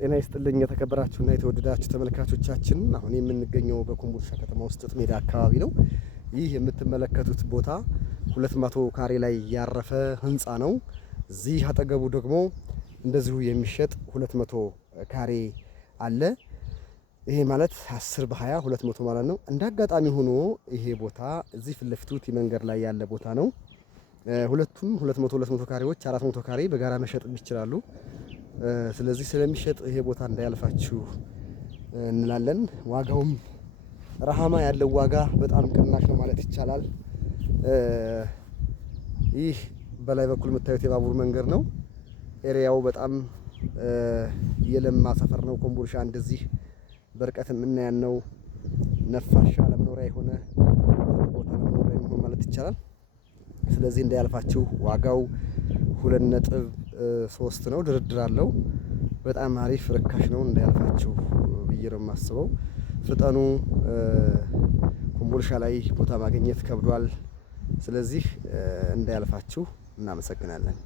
ጤና ይስጥልኝ የተከበራችሁና የተወደዳችሁ ተመልካቾቻችን፣ አሁን የምንገኘው በኮምቦልቻ ከተማ ውስጥ ሜዳ አካባቢ ነው። ይህ የምትመለከቱት ቦታ 200 ካሬ ላይ ያረፈ ህንፃ ነው። እዚህ አጠገቡ ደግሞ እንደዚሁ የሚሸጥ 200 ካሬ አለ። ይሄ ማለት 10 በ20 200 ማለት ነው። እንደ አጋጣሚ ሆኖ ይሄ ቦታ እዚህ ፊት ለፊቱ መንገድ ላይ ያለ ቦታ ነው። ሁለቱም 200 ካሬዎች 400 ካሬ በጋራ መሸጥ ይችላሉ። ስለዚህ ስለሚሸጥ ይሄ ቦታ እንዳያልፋችሁ እንላለን። ዋጋውም ረሃማ ያለው ዋጋ በጣም ቅናሽ ነው ማለት ይቻላል። ይህ በላይ በኩል የምታዩት የባቡር መንገድ ነው። ኤሪያው በጣም የለማ ሰፈር ነው። ኮምቦልቻ እንደዚህ በርቀት የምናያነው ነፋሻ ለመኖሪያ የሆነ ቦታ ለመኖሪያ የሚሆን ማለት ይቻላል። ስለዚህ እንዳያልፋችሁ። ዋጋው 2.3 ነው። ድርድር አለው። በጣም አሪፍ ርካሽ ነው። እንዳያልፋችሁ ብዬ ነው የማስበው። ፍጠኑ። ኮምቦልቻ ላይ ቦታ ማግኘት ከብዷል። ስለዚህ እንዳያልፋችሁ። እናመሰግናለን።